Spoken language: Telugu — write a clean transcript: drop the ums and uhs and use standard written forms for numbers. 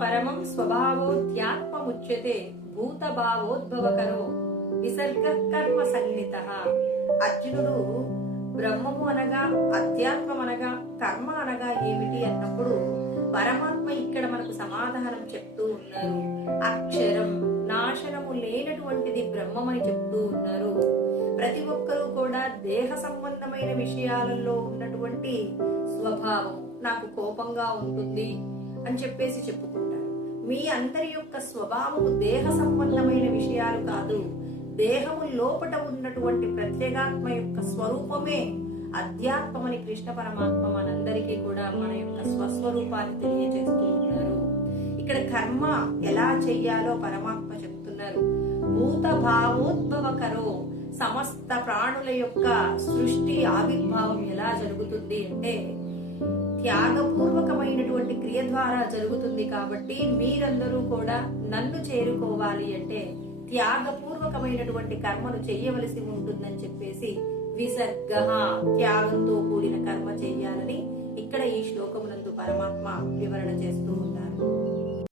పరమం స్వభావోధ్యాత్మముచ్యతే భూత భావోద్భవకరో విసర్గ కర్మ సంగీత. అర్జునుడు బ్రహ్మము అనగా, అధ్యాత్మం అనగా, కర్మ అనగా ఏమిటి అన్నప్పుడు పరమాత్మ ఇక్కడ మనకు సమాధానం చెప్తూ ఉన్నారు. అక్షరం, నాశనము లేనటువంటిది బ్రహ్మమని చెప్తూ ఉన్నారు. ప్రతి ఒక్కరూ కూడా దేహ సంబంధమైన విషయాలలో ఉన్నటువంటి స్వభావం, నాకు కోపంగా ఉంటుంది అని చెప్పేసి చెప్పుకుంటారు. మీ అందరి యొక్క స్వభావము దేహ సంబంధమైన విషయాలు కాదు. దేహము లోపట ఉన్నటువంటి ప్రత్యేగాత్మ యొక్క స్వరూపమే అధ్యాత్మమని కృష్ణ పరమాత్మ మనందరికీ కూడా మన యొక్క స్వస్వరూపాన్ని తెలియజేస్తూ ఉన్నారు. ఇక్కడ కర్మ ఎలా చెయ్యాలో పరమాత్మ చెప్తున్నారు. భూత భావోద్భవకరో, సమస్త ప్రాణుల యొక్క సృష్టి ఆవిర్భావం ఎలా జరుగుతుంది అంటే త్యాగపూర్వకమైనటువంటి క్రియ ద్వారా జరుగుతుంది. కాబట్టి మీరందరూ కూడా నన్ను చేరుకోవాలి అంటే త్యాగపూర్వకమైనటువంటి కర్మను చెయ్యవలసి ఉంటుందని చెప్పేసి విసర్గ, త్యాగంతో కూడిన